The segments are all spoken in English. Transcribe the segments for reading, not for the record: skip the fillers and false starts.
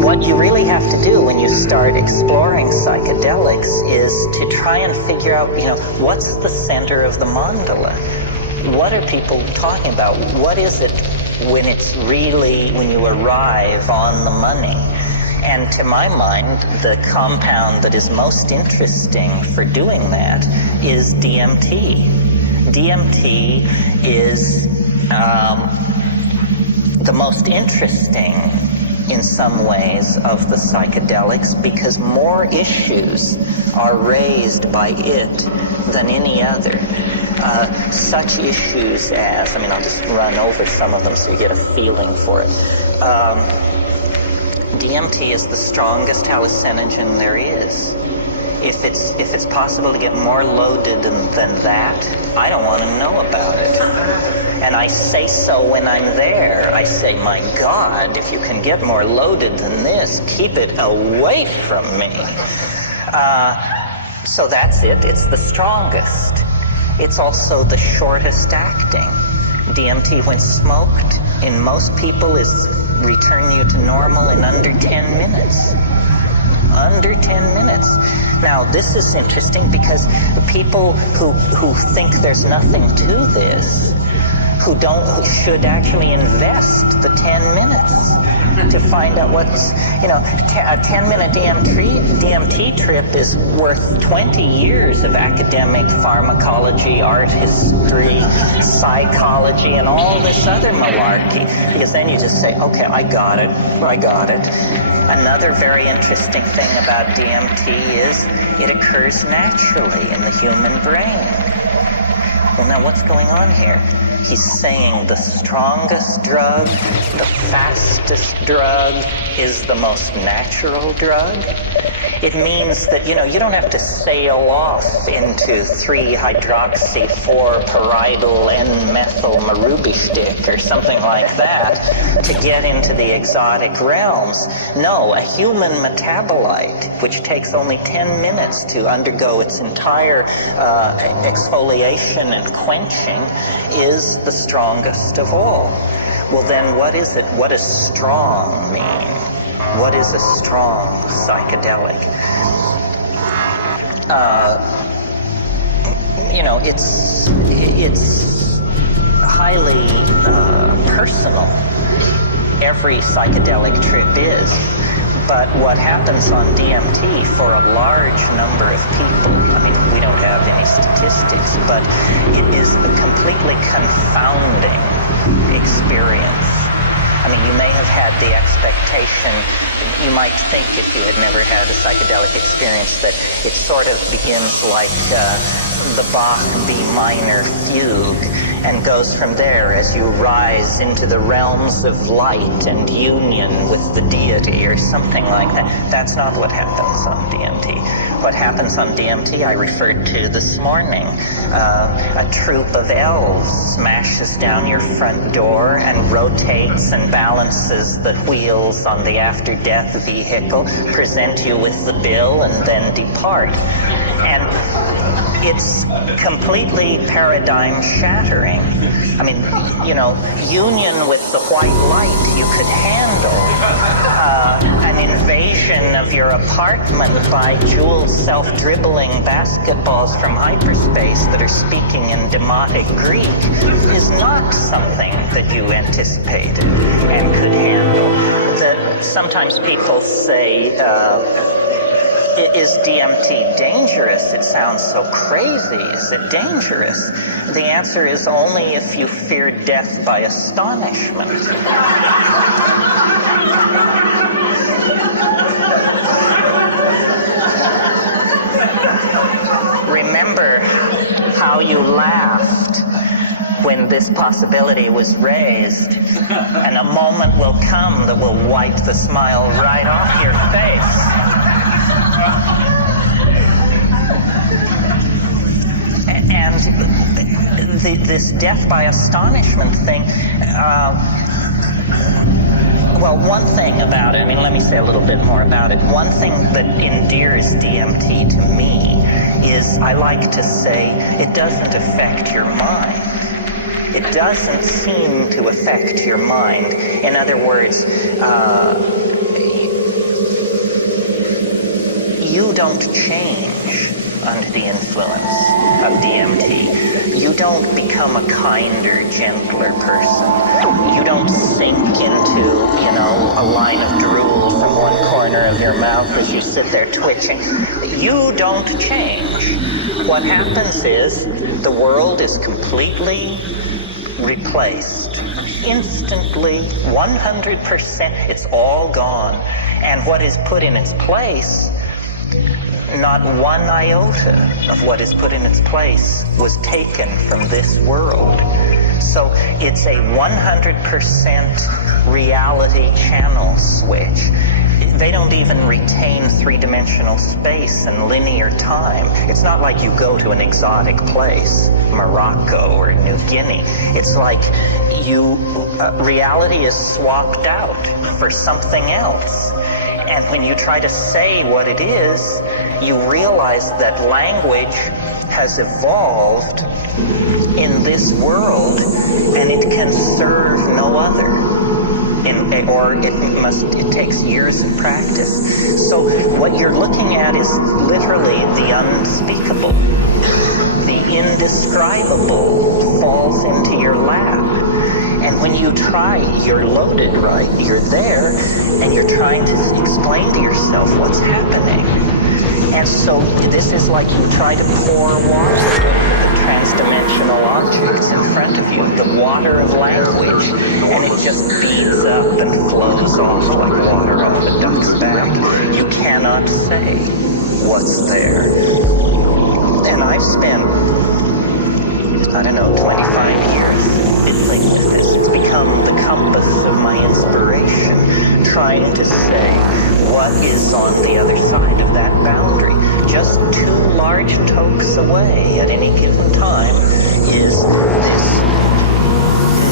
What you really have to do when you start exploring psychedelics is to try and figure out, what's the center of the mandala? What are people talking about? What is it when you arrive on the money? And to my mind, the compound that is most interesting for doing that is DMT. DMT is the most interesting in some ways of the psychedelics because more issues are raised by it than any other. Such issues as, I'll just run over some of them so you get a feeling for it. DMT is the strongest hallucinogen there is. If it's possible to get more loaded than that, I don't want to know about it. And I say so when I'm there. I say, my God, if you can get more loaded than this, keep it away from me. So that's it. It's the strongest. It's also the shortest acting. DMT, when smoked, in most people is return you to normal in under 10 minutes. Under 10 minutes. Now, this is interesting because people who think there's nothing to this, who should actually invest the 10 minutes to find out what's, a 10-minute DMT trip is worth 20 years of academic pharmacology, art history, psychology, and all this other malarkey. Because then you just say, okay, I got it. Another very interesting thing about DMT is it occurs naturally in the human brain. Well, now what's going on here? He's saying the strongest drug, the fastest drug, is the most natural drug. It means that, you don't have to sail off into 3-hydroxy-4-pyridal N-methyl marubishtik or something like that to get into the exotic realms. No, a human metabolite, which takes only 10 minutes to undergo its entire exfoliation and quenching, is the strongest of all. Well, then what is it? What does strong mean? What is a strong psychedelic? It's highly personal. Every psychedelic trip is. But what happens on DMT for a large number of people, we don't have any statistics, but it is a completely confounding experience. You may have had the expectation, you might think if you had never had a psychedelic experience that it sort of begins like the Bach B minor fugue and goes from there as you rise into the realms of light and union with the deity or something like that. That's not what happens on DMT. What happens on DMT I referred to this morning. A troop of elves smashes down your front door and rotates and balances the wheels on the after-death vehicle, present you with the bill, and then depart. And it's completely paradigm shattering. Union with the white light you could handle. An invasion of your apartment by jewel self-dribbling basketballs from hyperspace that are speaking in demotic Greek is not something that you anticipated and could handle. Sometimes people say, is DMT dangerous? It sounds so crazy. Is it dangerous? The answer is only if you fear death by astonishment. Remember how you laughed when this possibility was raised, and a moment will come that will wipe the smile right off your face. And this death by astonishment thing, well, one thing about it, let me say a little bit more about it. One thing that endears DMT to me is, I like to say, it doesn't affect your mind. It doesn't seem to affect your mind. In other words, you don't change under the influence of DMT. You don't become a kinder, gentler person. You don't sink into, a line of drool from one corner of your mouth as you sit there twitching. You don't change. What happens is the world is completely replaced. Instantly, 100%, it's all gone. And what is put in its place, not one iota of what is put in its place was taken from this world. So it's a 100% reality channel switch. They don't even retain three-dimensional space and linear time. It's not like you go to an exotic place, Morocco or New Guinea. It's like reality is swapped out for something else. And when you try to say what it is, you realize that language has evolved in this world, and it can serve no other. It takes years of practice. So what you're looking at is literally the unspeakable. The indescribable falls into your lap. And when you try, you're loaded, right? You're there, and you're trying to explain to yourself what's happening. And so this is like you try to pour water into the trans-dimensional objects in front of you, the water of language, and it just beads up and flows off like water off a duck's back. You cannot say what's there. And I've spent, 25 years fiddling with this. It's become the compass of my inspiration, trying to say what is on the other side of that boundary. Just 2 large tokes away at any given time is this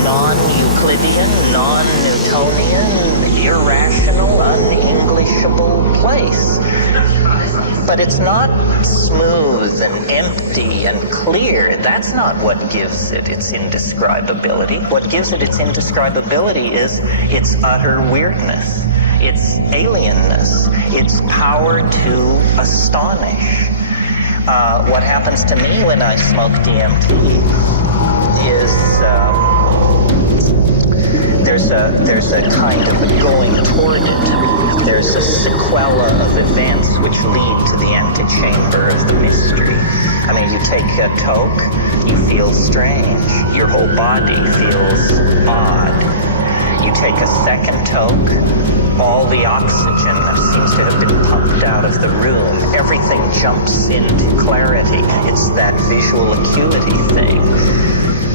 non-Euclidean, non-Newtonian, irrational, un-Englishable place. But it's not smooth and empty and clear. That's not what gives it its indescribability. What gives it its indescribability is its utter weirdness, its alienness, its power to astonish. What happens to me when I smoke DMT is there's a kind of a going toward it. There's a sequela of events which lead to the antechamber of the mystery. You take a toke, you feel strange. Your whole body feels odd. You take a second toke, all the oxygen seems to have been pumped out of the room. Everything jumps into clarity. It's that visual acuity thing.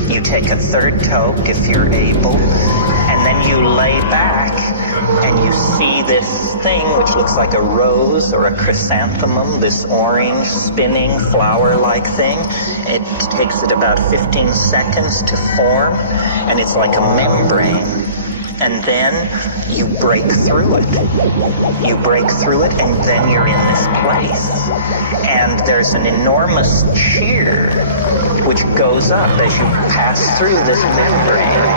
You take a third toke if you're able, and then you lay back and you see this thing which looks like a rose or a chrysanthemum, this orange spinning flower-like thing. It takes it about 15 seconds to form, and it's like a membrane. And then you break through it. You break through it, and then you're in this place. And there's an enormous cheer which goes up as you pass through this membrane.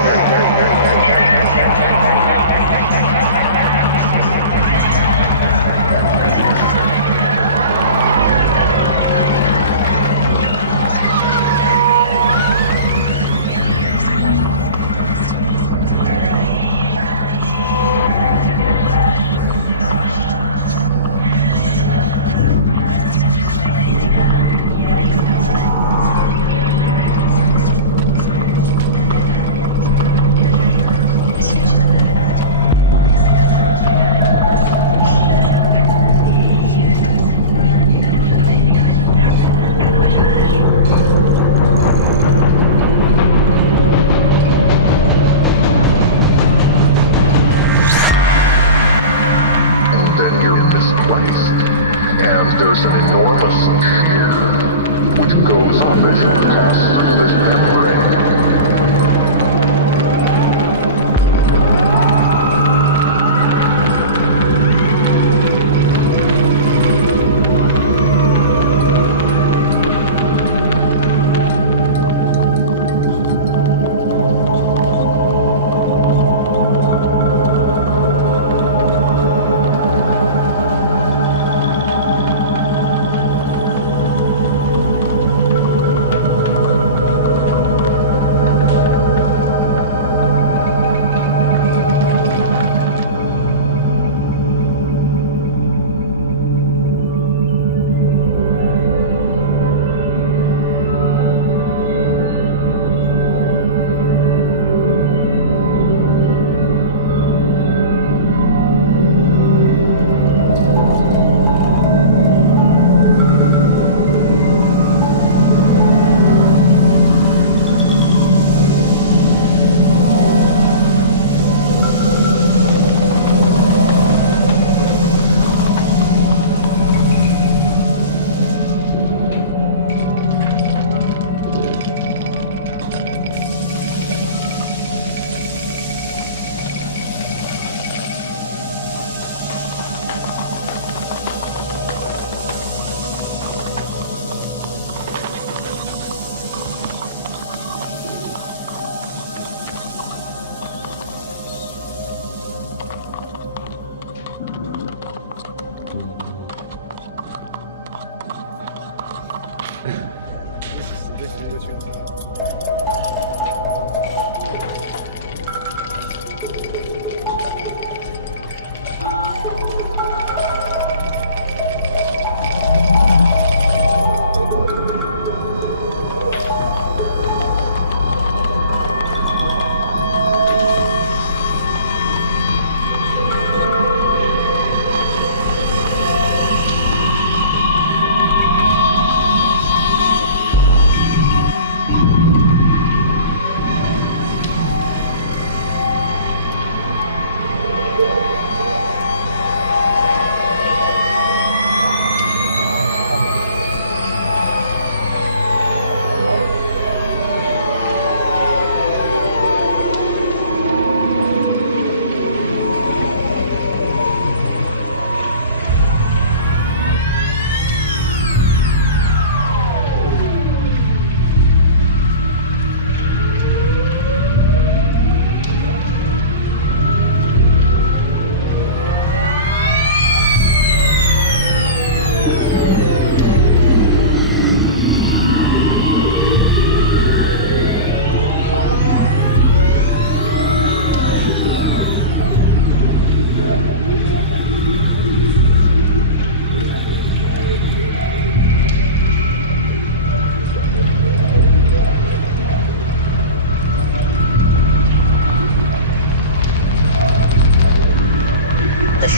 purposeless shear, which goes on as you pass through the membrane.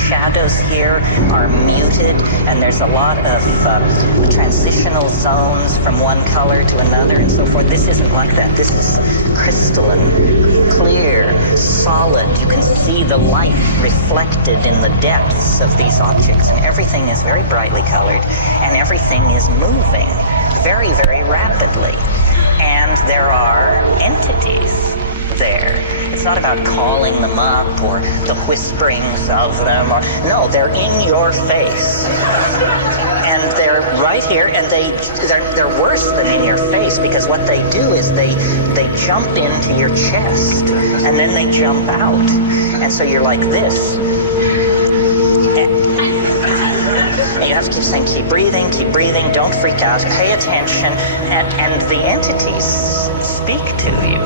Shadows here are muted, and there's a lot of transitional zones from one color to another and so forth. This isn't like that. This is crystalline, clear, solid. You can see the light reflected in the depths of these objects, and everything is very brightly colored, and everything is moving very, very rapidly. And there are entities there. It's not about calling them up or the whisperings of them. No, they're in your face. And they're right here, and they're worse than in your face, because what they do is they jump into your chest, and then they jump out. And so you're like this. And you have to keep saying, keep breathing, don't freak out, pay attention, and the entities speak to you.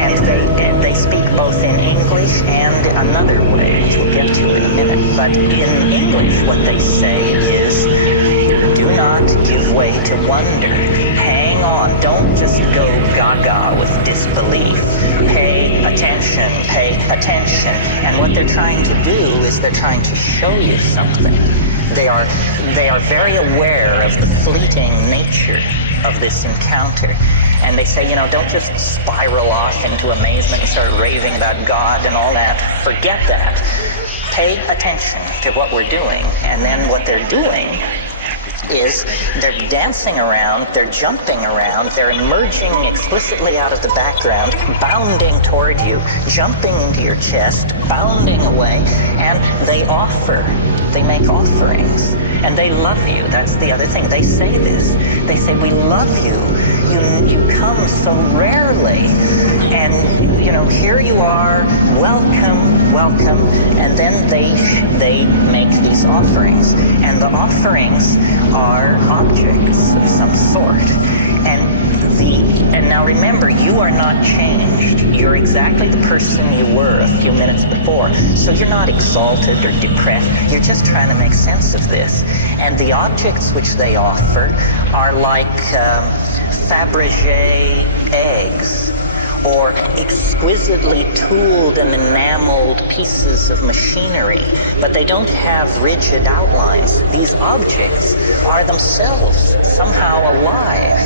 And they speak both in English and another way, which we'll get to in a minute. But in English, what they say is, do not give way to wonder. Hang on. Don't just go gaga with disbelief. Pay attention. And what they're trying to do is they're trying to show you something. They are very aware of the fleeting nature of this encounter. And they say, don't just spiral off into amazement and start raving about God and all that. Forget that. Pay attention to what we're doing. And then what they're doing is they're dancing around, they're jumping around, they're emerging explicitly out of the background, bounding toward you, jumping into your chest, bounding away, and they make offerings. And they love you. That's the other thing. They say this. They say, we love you. You come so rarely. And, here you are. Welcome, welcome. And then they make these offerings. And the offerings are objects of some sort. And now remember, you are not changed. You're exactly the person you were a few minutes before. So you're not exalted or depressed. You're just trying to make sense of this. And the objects which they offer are like Fabergé eggs, or exquisitely tooled and enameled pieces of machinery, but they don't have rigid outlines. These objects are themselves somehow alive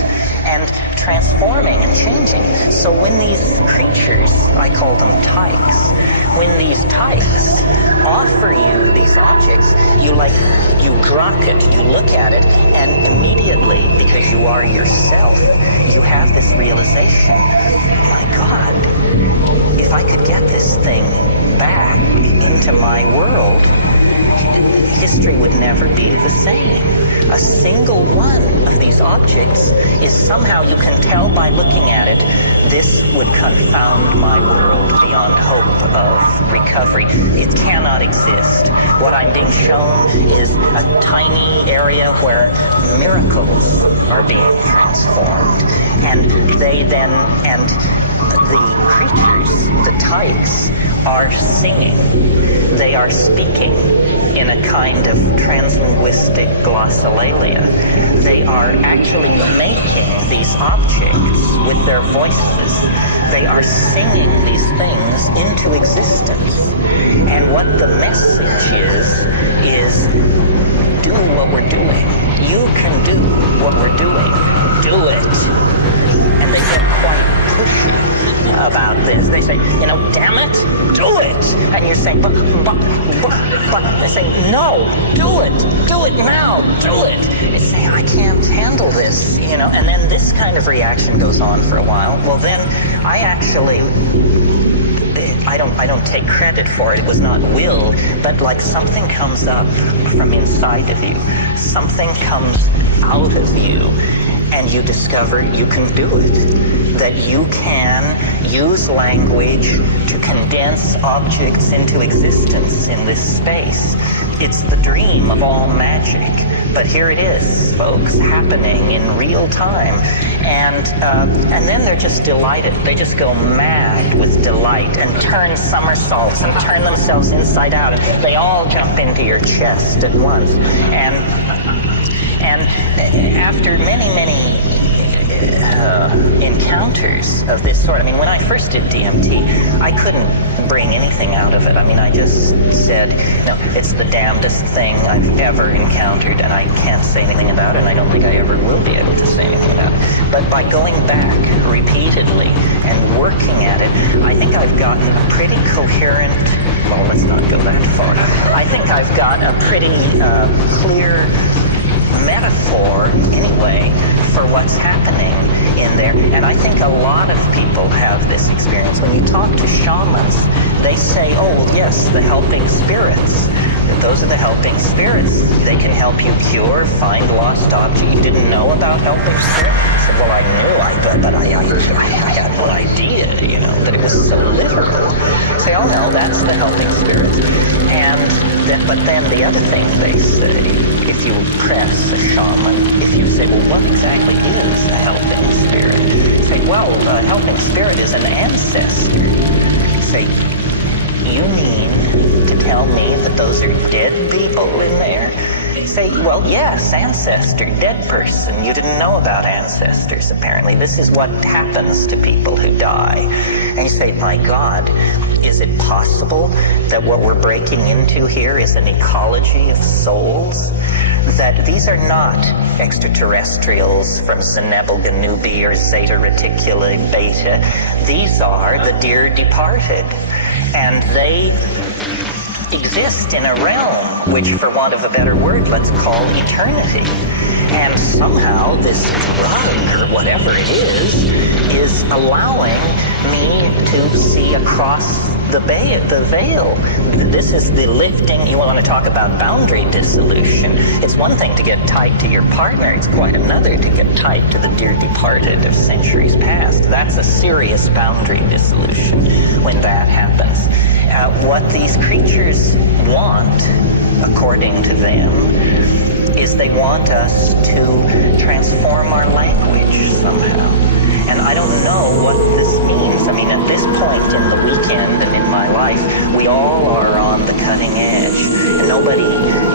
and transforming and changing. So when these creatures, I call them tykes, when these tykes offer you these objects, you grok it, you look at it, and immediately, because you are yourself, you have this realization, my God, if I could get this thing back into my world, history would never be the same. A single one of these objects is somehow, you can tell by looking at it, this would confound my world beyond hope of recovery. It cannot exist. What I'm being shown is a tiny area where miracles are being transformed. And the creatures, the tykes, are singing. They are speaking in a kind of translinguistic glossolalia. They are actually making these objects with their voices. They are singing these things into existence. And what the message is do what we're doing. You can do what we're doing. Do it. And they get quite pushy about this. They say, damn it, do it. And you're saying, but, they're saying, no, do it now, do it. They say, I can't handle this, and then this kind of reaction goes on for a while. Well, then I don't take credit for it. It was not will, but like something comes up from inside of you. Something comes out of you, and you discover you can do it. That you can use language to condense objects into existence in this space. It's the dream of all magic. But here it is, folks, happening in real time. And then they're just delighted. They just go mad with delight and turn somersaults and turn themselves inside out. And they all jump into your chest at once. And after many encounters of this sort. I mean, when I first did DMT, I couldn't bring anything out of it. I mean, I just said, it's the damnedest thing I've ever encountered, and I can't say anything about it, and I don't think I ever will be able to say anything about it. But by going back repeatedly and working at it, I think I've gotten a pretty coherent, well, let's not go that far. I think I've got a pretty clear metaphor, anyway, for what's happening in there. And I think a lot of people have this experience. When you talk to shamans, they say, oh, yes, the helping spirits. Those are the helping spirits. They can help you cure, find lost objects. You didn't know about helping spirits? I said, well, I knew, but I had no idea, that it was so literal. Say, oh, no, that's the helping spirits. But then the other thing they say, if you press a shaman, if you say, well, what exactly is a helping spirit? Say, well, a helping spirit is an ancestor. Say, you mean to tell me that those are dead people in there? Say, well, yes, ancestor, dead person. You didn't know about ancestors, apparently. This is what happens to people who die. And you say, my God, is it possible that what we're breaking into here is an ecology of souls? That these are not extraterrestrials from Zenebel Ganubi or Zeta Reticuli Beta. These are the dear departed. And they exist in a realm which, for want of a better word, let's call eternity. And somehow this drug, or whatever it is allowing me to see across the veil. This is the lifting. You want to talk about boundary dissolution. It's one thing to get tight to your partner. It's quite another to get tight to the dear departed of centuries past. That's a serious boundary dissolution when that happens. What these creatures want, according to them, is they want us to transform our language somehow. And I don't know what this means. I mean, at this point in the weekend and in my life, we all are on the cutting edge, and nobody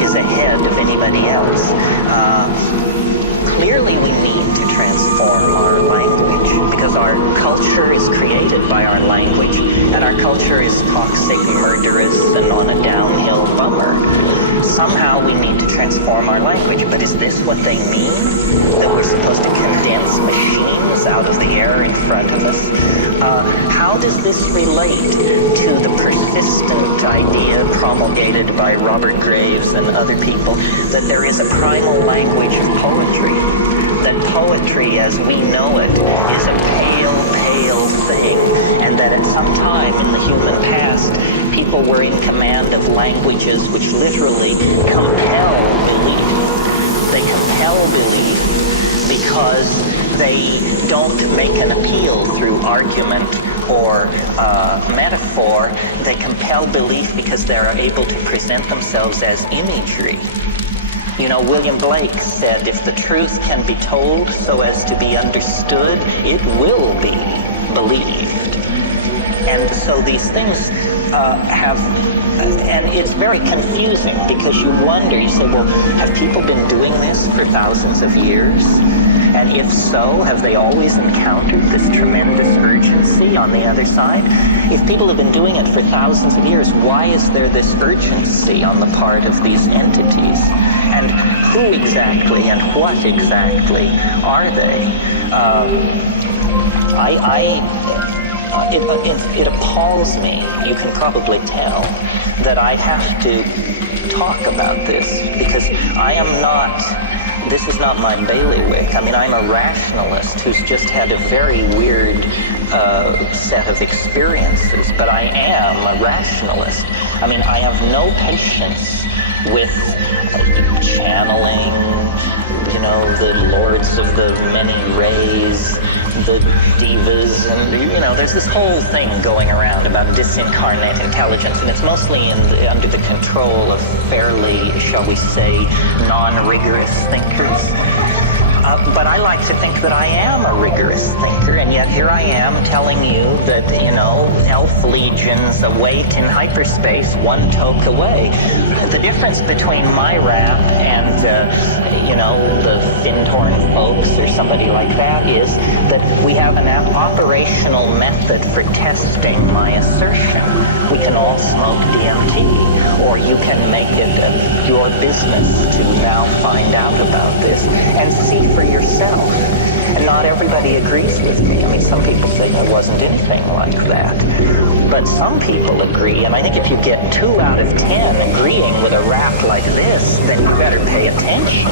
is ahead of anybody else. Clearly, we need to transform our language because our culture is created by our language, and our culture is toxic, murderous, and on a downhill bummer. Somehow we need to transform our language, but is this what they mean? That we're supposed to condense machines out of the air in front of us? How does this relate to the persistent idea promulgated by Robert Graves and other people that there is a primal language of poetry? That poetry as we know it is a pale, pale thing, and that at some time in the human past, people were in command of languages which literally compel belief. They compel belief because they don't make an appeal through argument or metaphor. They compel belief because they're able to present themselves as imagery. You know, William Blake said, if the truth can be told so as to be understood, it will be believed. And so these things and it's very confusing because you wonder, you say, well, have people been doing this for thousands of years? And if so, have they always encountered this tremendous urgency on the other side? If people have been doing it for thousands of years, why is there this urgency on the part of these entities? And who exactly and what exactly are they? It appalls me, you can probably tell, that I have to talk about this because this is not my bailiwick. I mean, I'm a rationalist who's just had a very weird set of experiences, but I am a rationalist. I mean, I have no patience with channeling, you know, the lords of the many rays, the divas, and, you know, there's this whole thing going around about disincarnate intelligence, and it's mostly under the control of fairly, shall we say, non-rigorous thinkers. But I like to think that I am a rigorous thinker, and yet here I am telling you that, you know, elf legions await in hyperspace, one toke away. The difference between my rap and, you know, the Findhorn folks or somebody like that is that we have an operational method for testing my assertion. We can all smoke DMT, or you can make it your business to now find out about this and see for yourself. And not everybody agrees with me. I mean, some people say there wasn't anything like that. But some people agree, and I think if you get 2 out of 10 agreeing with a rap like this, then you better pay attention.